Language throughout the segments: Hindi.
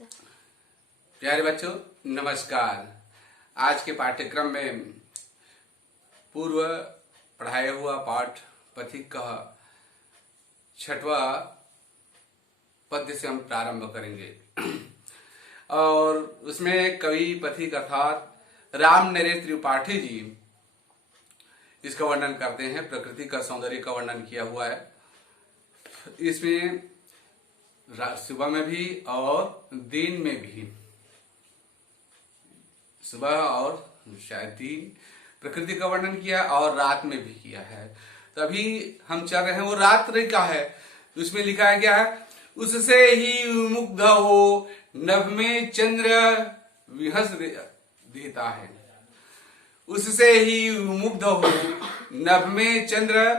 प्यारे बच्चों नमस्कार। आज के पाठ्यक्रम में पूर्व पढ़ाया हुआ पाठ पथिक का 6वां पद्य से हम प्रारंभ करेंगे और उसमें कवि पथिक अर्थात राम नरेश त्रिपाठी जी इसका वर्णन करते हैं। प्रकृति का सौंदर्य का वर्णन किया हुआ है। इसमें सुबह में भी और दिन में भी, सुबह और शायद दिन प्रकृति का वर्णन किया और रात में भी किया है। तभी हम चल रहे हैं वो रात्रि का है। उसमें लिखा है क्या है, उससे ही मुग्ध हो नभ में चंद्र विहस देता है। उससे ही मुग्ध हो नभ में चंद्र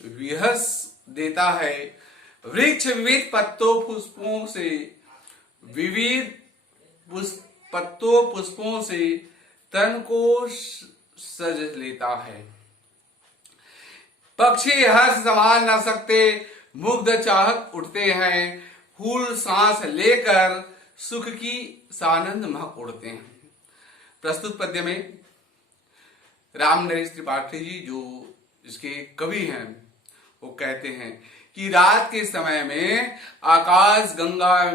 विहस देता है। वृक्ष विविध पत्तों पुष्पों से, विविध पत्तों पुष्पों से तन को सज लेता है। पक्षी हर्ष संभाल न सकते, मुग्ध चाहत उठते हैं। फूल सांस लेकर सुख की सानंद महक उड़ते हैं। प्रस्तुत पद्य में राम नरेश त्रिपाठी जी जो इसके कवि हैं वो कहते हैं कि रात के समय में आकाश गंगा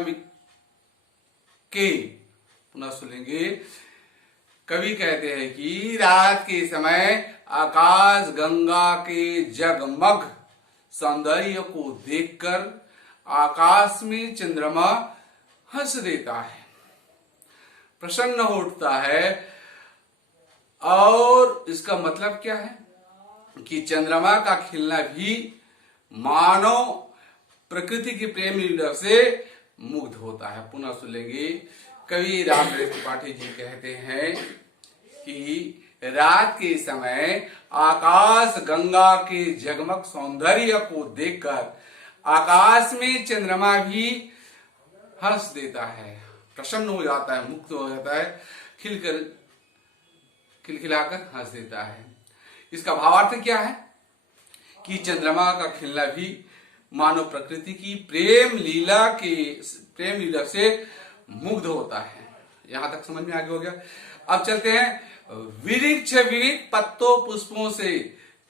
के, पुनः सुनेंगे, कवि कहते हैं कि रात के समय आकाश गंगा के जगमग सौंदर्य को देखकर आकाश में चंद्रमा हंस देता है, प्रसन्न हो उठता है। और इसका मतलब क्या है कि चंद्रमा का खिलना भी मानव प्रकृति की प्रेम लीला से मुग्ध होता है। पुनः सुनेंगे, कवि राम नरेश त्रिपाठी जी कहते हैं कि रात के समय आकाश गंगा के जगमग सौंदर्य को देखकर आकाश में चंद्रमा भी हंस देता है, प्रसन्न हो जाता है, मुक्त हो जाता है, खिलखिलाकर हंस देता है। इसका भावार्थ क्या है कि चंद्रमा का खिलना भी मानव प्रकृति की प्रेम लीला से मुग्ध होता है। यहां तक समझ में आगे हो गया। अब चलते हैं, वृक्ष विविध पत्तों पुष्पों से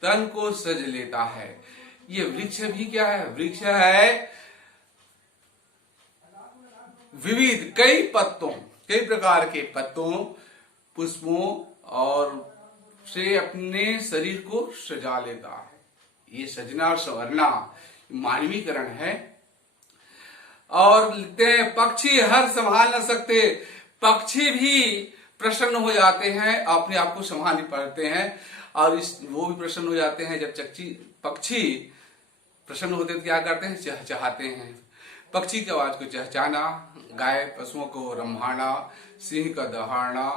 तन को सज लेता है। ये वृक्ष भी क्या है? वृक्ष है विविध कई पत्तों, कई प्रकार के पत्तों पुष्पों और से अपने शरीर को सजा लेता है। ये सजना और संवरना मानवीकरण है। और लिखते हैं, पक्षी हर संभाल न सकते, पक्षी भी प्रसन्न हो जाते हैं, अपने आप को संभाल नहीं पाते हैं। और वो भी प्रसन्न हो जाते हैं जब पक्षी प्रसन्न होते तो क्या करते हैं? चहचहाते हैं। पक्षी की आवाज को चहचहाना, गाय पशुओं को रम्भाना, सिंह का दहाड़ना,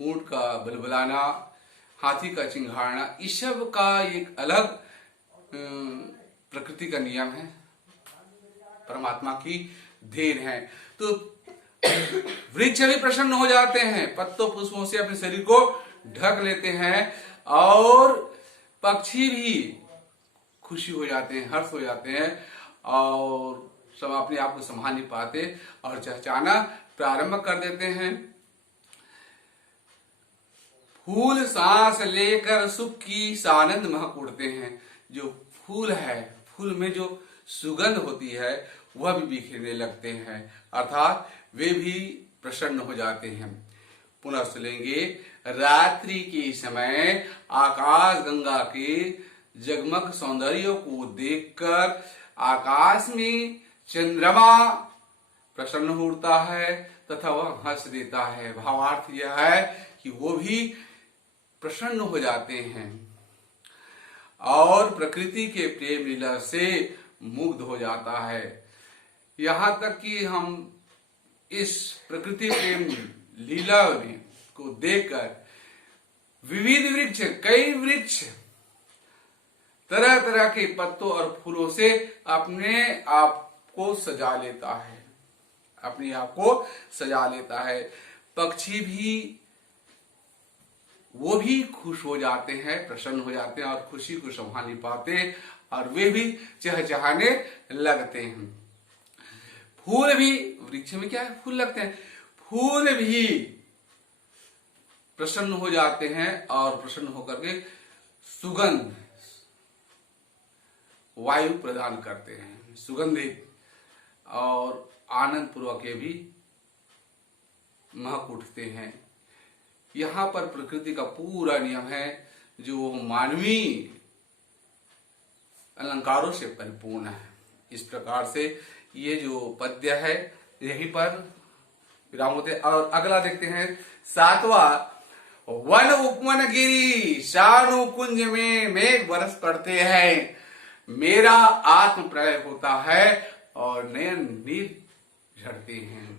ऊंट का बलबलाना, हाथी का चिंघाड़ना, इस सब का एक अलग प्रकृति का नियम है, परमात्मा की देन है। तो वृक्ष भी प्रसन्न हो जाते हैं, पत्तों पुष्पों से अपने शरीर को ढक लेते हैं। और पक्षी भी खुशी हो जाते हैं, हर्ष हो जाते हैं और सब अपने आप को संभाल नहीं पाते और चहचहाना प्रारंभ कर देते हैं। फूल सांस लेकर सुख की सानंद महक उड़ते हैं। जो फूल है, फूल में जो सुगंध होती है वह भी बिखरने लगते हैं, अर्थात वे भी प्रसन्न हो जाते हैं। पुनः सुनेंगे, रात्रि के समय आकाश गंगा के जगमग सौंदर्य को देखकर आकाश में चंद्रमा प्रसन्न हो उठता है तथा वह हंस देता है। भावार्थ यह है कि वो भी प्रसन्न हो जाते हैं और प्रकृति के प्रेम लीला से मुग्ध हो जाता है। यहां तक कि हम इस प्रकृति प्रेम लीला में को देखकर विविध वृक्ष, कई वृक्ष तरह तरह के पत्तों और फूलों से अपने आप को सजा लेता है, अपने आप को सजा लेता है। पक्षी भी, वो भी खुश हो जाते हैं, प्रसन्न हो जाते हैं और खुशी को संभाल नहीं पाते और वे भी चहचहाने लगते हैं। फूल भी, वृक्ष में क्या है, फूल लगते हैं, फूल भी प्रसन्न हो जाते हैं और प्रसन्न होकर के सुगंध वायु प्रदान करते हैं, सुगंधित और आनंद पूर्वक के भी महक उठते हैं। यहाँ पर प्रकृति का पूरा नियम है जो मानवीय अलंकारों से परिपूर्ण है। इस प्रकार से ये जो पद्य है यहीं पर विराम होते हैं। और अगला देखते हैं 7वां, वन उपवन गिरी शानु कुंज में मेघ बरस पड़ते हैं, मेरा आत्म प्रलय होता है और नयन नीर झड़ते हैं।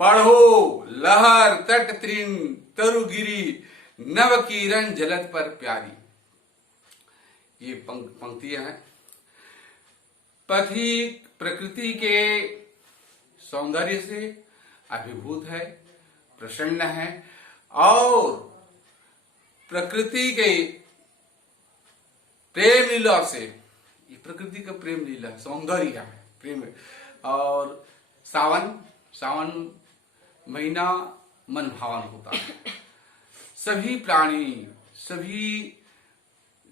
पढ़ो लहर तट तृण तरुगिरी नव किरण जलद पर प्यारी। ये पंक्तियां हैं। पथिक प्रकृति के सौंदर्य से अभिभूत है, प्रसन्न है और प्रकृति के प्रेम लीला से, ये प्रकृति का प्रेम लीला सौंदर्य है, प्रेम। और सावन महीना मन भावन होता है। सभी प्राणी, सभी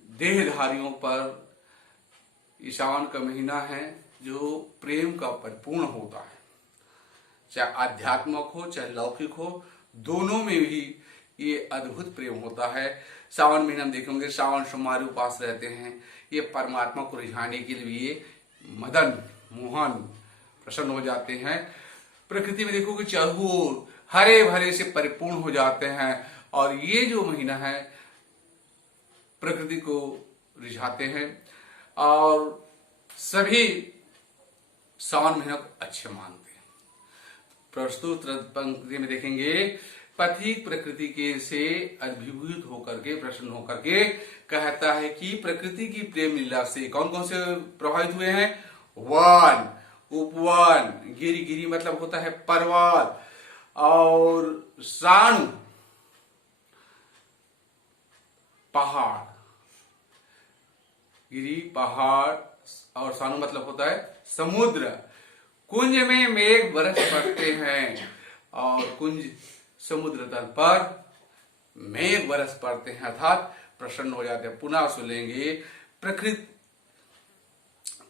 देहधारियों पर ये सावन का महीना है जो प्रेम का परिपूर्ण होता है। चाहे आध्यात्मिक हो चाहे लौकिक हो, दोनों में भी ये अद्भुत प्रेम होता है। सावन महीना हम देखेंगे सावन सोमवार उपास रहते हैं, ये परमात्मा को रिझाने के लिए मदन मोहन प्रसन्न हो जाते हैं। प्रकृति में देखोगे चारों हरे भरे से परिपूर्ण हो जाते हैं और ये जो महीना है प्रकृति को रिझाते हैं और सभी सावन महीना को अच्छे मानते हैं। प्रस्तुत पंक्ति में देखेंगे पथिक प्रकृति के से अभिभूत होकर के, प्रसन्न होकर के कहता है कि प्रकृति की प्रेम लीला से कौन कौन से प्रभावित हुए हैं? वन, उपवन, गिरी, गिरी मतलब होता है पर्वत, और सानु पहाड़, गिरी पहाड़, और सानु मतलब होता है समुद्र। कुंज में मेघ बरस पड़ते हैं और कुंज समुद्र तल पर मेघ बरस पड़ते हैं, अर्थात प्रसन्न हो जाते हैं। पुनः सुनेंगे प्रकृति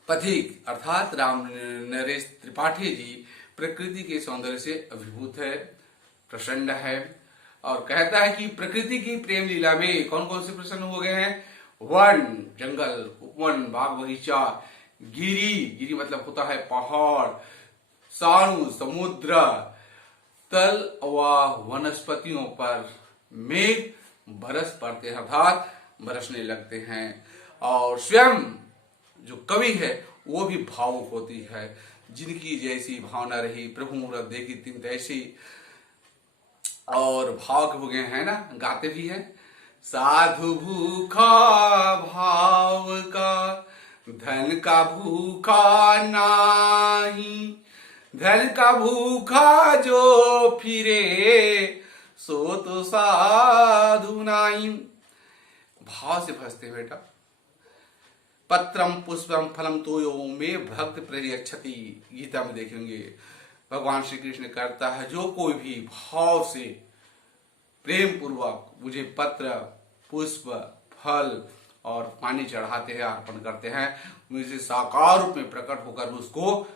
पथिक अर्थात राम नरेश त्रिपाठी जी प्रकृति के सौंदर्य से अभिभूत है, प्रसन्न है और कहता है कि प्रकृति की प्रेम लीला में कौन कौन से प्रसन्न हो गए हैं? वन जंगल, उपवन बाग बगीचा, गिरी, गिरी मतलब होता है पहाड़, सानु समुद्र तल व वनस्पतियों पर मेघ बरस पड़ते हैं, अर्थात बरसने लगते हैं। और स्वयं जो कवि है वो भी भावुक होती है, जिनकी जैसी भावना रही प्रभु मूरत देखी तिन तैसी, और भाव के हो गए हैं ना, गाते भी हैं। साधु भूखा भाव का धन का भूखा नाही, धन का भूखा जो फिरे सो तो साधु नाही। भाव से फंसते बेटा। पत्रम पुष्पम फलम तोयो में भक्त प्रयच्छति, गीता में देखेंगे भगवान श्री कृष्ण करता है जो कोई भी भाव से प्रेम पूर्वक मुझे पत्र पुष्प फल और पानी चढ़ाते हैं, अर्पण करते हैं, मुझे साकार रूप में प्रकट होकर उसको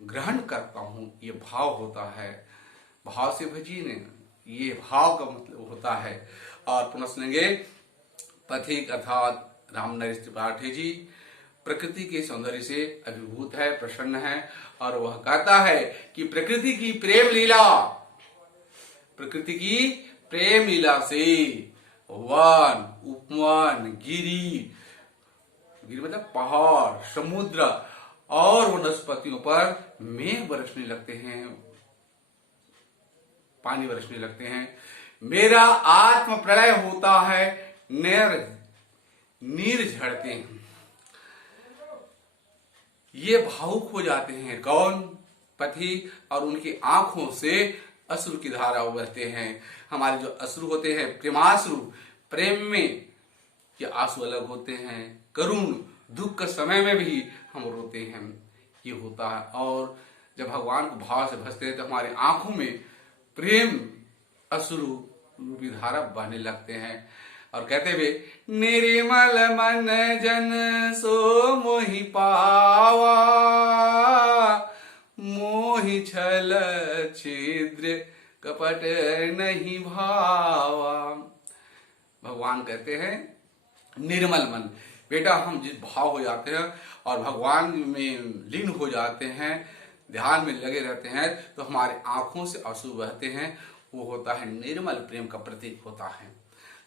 ग्रहण करता हूं, ये भाव होता है। भाव से भजी ने, ये भाव का मतलब होता है। और पुनः सुनेंगे पथिक अर्थात राम नरेश त्रिपाठी जी प्रकृति के सौंदर्य से अभिभूत है, प्रसन्न है और वह कहता है कि प्रकृति की प्रेम लीला, प्रकृति की प्रेम लीला से वन, उपवन, गिरी, गिरी मतलब पहाड़, समुद्र और वनस्पतियों पर मेघ बरसने लगते हैं, पानी बरसने लगते हैं। मेरा आत्म प्रलय होता है, नीर झड़ते हैं। ये भावुक हो जाते हैं कौन? पथि, और उनकी आंखों से अश्रु की धारा बहते हैं। हमारे जो अश्रु होते हैं प्रेमाश्रु, प्रेम में ये आंसू अलग होते हैं, करुण दुख के समय में भी हम रोते हैं, ये होता है। और जब भगवान को भाव से भजते हैं तो हमारे आंखों में प्रेम अश्रु रूपी धारा बहने लगते हैं। और कहते हुए निर्मल मन जन सो मोहि पावा, मोहि छल छिद्र कपट नहीं भावा। भगवान कहते हैं निर्मल मन, बेटा हम जिस भाव हो जाते हैं और भगवान में लीन हो जाते हैं, ध्यान में लगे रहते हैं, तो हमारे आंखों से आंसू बहते हैं, वो होता है निर्मल प्रेम का प्रतीक होता है।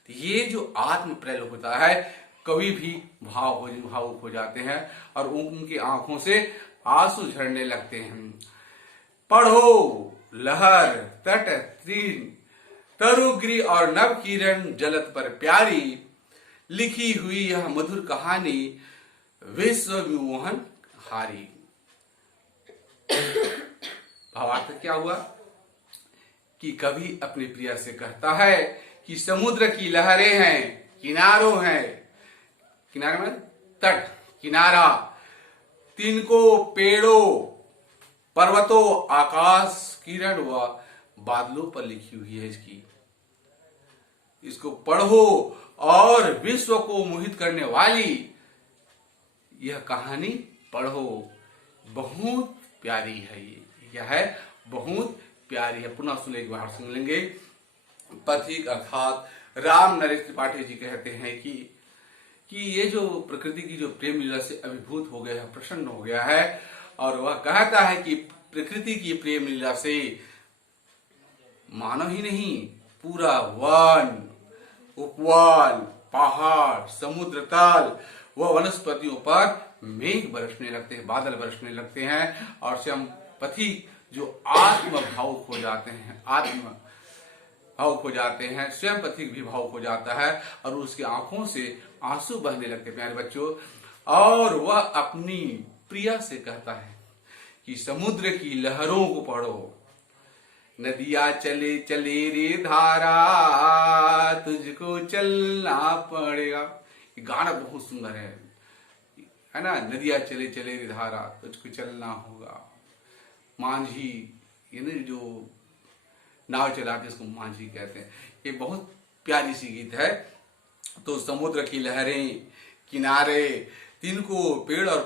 तो ये जो आत्म प्रेम होता है, कभी भी भावुक हो जाते हैं और उनकी आंखों से आंसू झड़ने लगते हैं। पढ़ो लहर तट तीन, तरुग्री और नव किरण जलत पर प्यारी, लिखी हुई यह मधुर कहानी विश्व विमोहन हारी। भावार्थ क्या हुआ कि कभी अपनी प्रिया से कहता है कि समुद्र की लहरें हैं, किनारों हैं, किनारा में तट किनारा, तिनको पेड़ों पर्वतों आकाश किरण व बादलों पर लिखी हुई है इसको पढ़ो और विश्व को मोहित करने वाली यह कहानी पढ़ो, बहुत प्यारी है। यह है बहुत प्यारी है। पुनः सुन एक बार सुन लेंगे। पथिक अर्थात राम नरेश त्रिपाठी जी कहते हैं कि ये जो प्रकृति की जो प्रेम लीला से अभिभूत हो गया है, प्रसन्न हो गया है, और वह कहता है कि प्रकृति की प्रेम लीला से मानव ही नहीं, पूरा वन, उपवन, पहाड़, समुद्र तल व वनस्पतियों पर मेघ बरसने लगते हैं, बादल बरसने लगते हैं, और स्वयं पथिक जो आत्म भावुक हो जाते हैं, स्वयं पथिक भी भावुक हो जाता है और उसकी आंखों से आंसू बहने लगते हैं। प्यारे बच्चों, और वह अपनी प्रिया से कहता है कि समुद्र की लहरों को पढ़ो, नदिया चले चले रे धारा, तुझको चलना पड़ेगा। ये गाना बहुत सुंदर है ना। नदिया चले चले रे धारा, तुझको चलना होगा। मांझी, ये जो नाव चलाते इसको मांझी कहते हैं। ये बहुत प्यारी सी गीत है। तो समुद्र की लहरें, किनारे, तिनको पेड़ और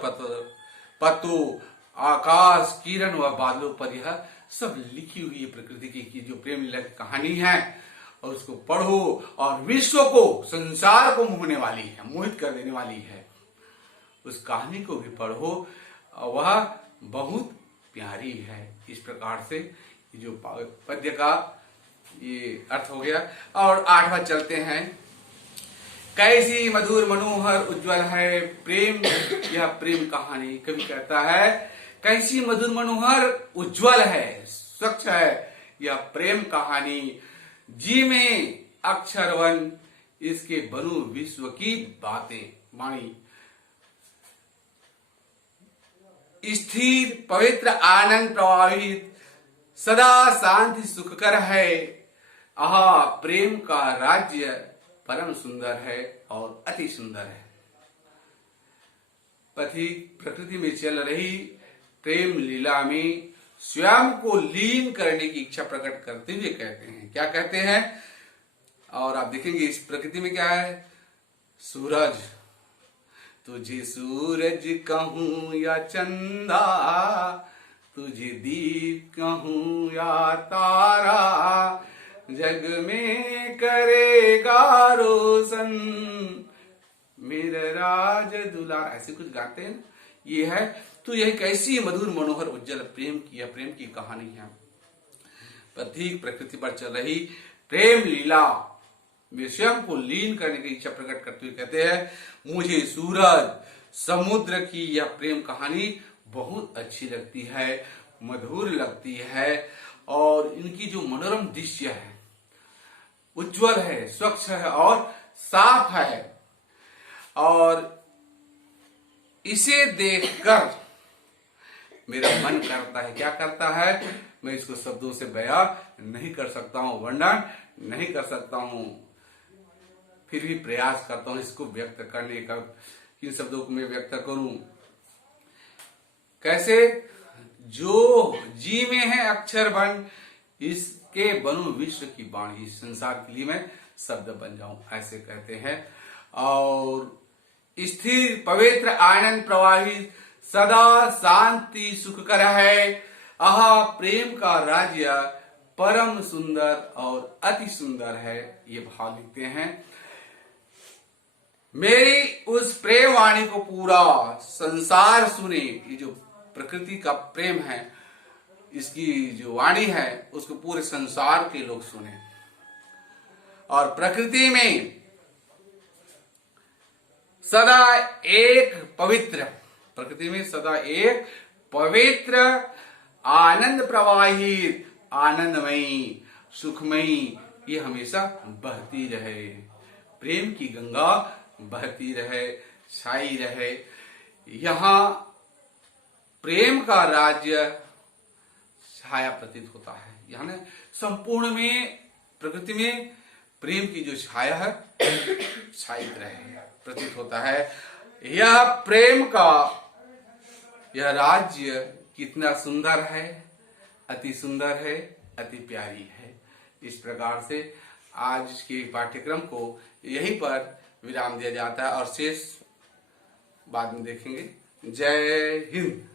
पत्तों, आकाश, किरण व बादलों पर यह सब लिखी हुई प्रकृति की जो प्रेम लीला की कहानी है, और उसको पढ़ो और विश्व को, संसार को मोहने वाली है, मोहित कर देने वाली है। उस कहानी को भी पढ़ो, वह बहुत प्यारी है। इस प्रकार से जो पद्य का ये अर्थ हो गया। और 8वां चलते हैं। कैसी मधुर मनोहर उज्जवल है प्रेम, यह प्रेम कहानी। कवि कहता है कैसी मधुर मनोहर उज्जवल है, स्वच्छ है यह प्रेम कहानी, जी में अक्षरवन इसके बनु विश्व की बातें वाणी। स्थिर पवित्र आनंद प्रवाहित सदा शांति सुखकर है, आहा प्रेम का राज्य परम सुंदर है और अति सुंदर है। पथिक प्रकृति में चल रही प्रेम लीला में स्वयं को लीन करने की इच्छा प्रकट करते हुए कहते हैं, क्या कहते हैं? और आप देखेंगे इस प्रकृति में क्या है? सूरज, तुझे सूरज कहूं या चंदा, तुझे दीप कहूं या तारा, जग में करेगा रोशन मेरा राज दुलारा। ऐसे कुछ गाते हैं। ये है तो यह कैसी मधुर मनोहर उज्जवल प्रेम की कहानी है। पथिक प्रकृति पर चल रही प्रेम लीला में स्वयं को लीन करने की इच्छा प्रकट करते हुए कहते हैं मुझे सूरज समुद्र की यह प्रेम कहानी बहुत अच्छी लगती है, मधुर लगती है, और इनकी जो मनोरम दृश्य है, उज्जवल है, स्वच्छ है और साफ है, और इसे देखकर मेरा मन करता है, क्या करता है? मैं इसको शब्दों से बयां नहीं कर सकता हूं, वर्णन नहीं कर सकता हूं, फिर भी प्रयास करता हूं इसको व्यक्त करने का, इन शब्दों को मैं व्यक्त करूं। कैसे? जो जी में है अक्षर बन, इसके बनूं विश्व की वाणी, संसार के लिए मैं शब्द बन जाऊं, ऐसे कहते हैं। और स्थिर पवित्र आनंद प्रवाही सदा शांति सुख कर है, आहा प्रेम का राज्य परम सुंदर और अति सुंदर है। ये भाव लिखते हैं। मेरी उस प्रेम वाणी को पूरा संसार सुने। ये जो प्रकृति का प्रेम है, इसकी जो वाणी है उसको पूरे संसार के लोग सुने। और प्रकृति में सदा एक पवित्र, प्रकृति में सदा एक पवित्र आनंद प्रवाहित, आनंदमयी सुखमयी ये हमेशा बहती रहे। प्रेम की गंगा बहती रहे, छाई रहे। यहां प्रेम का राज्य छाया प्रतीत होता है। यानी संपूर्ण में प्रकृति में प्रेम की जो छाया है छाई रहे प्रतीत होता है। यह प्रेम का यह राज्य कितना सुंदर है, अति सुंदर है, अति प्यारी है। इस प्रकार से आज के पाठ्यक्रम को यहीं पर विराम दिया जाता है और शेष बाद में देखेंगे। जय हिंद।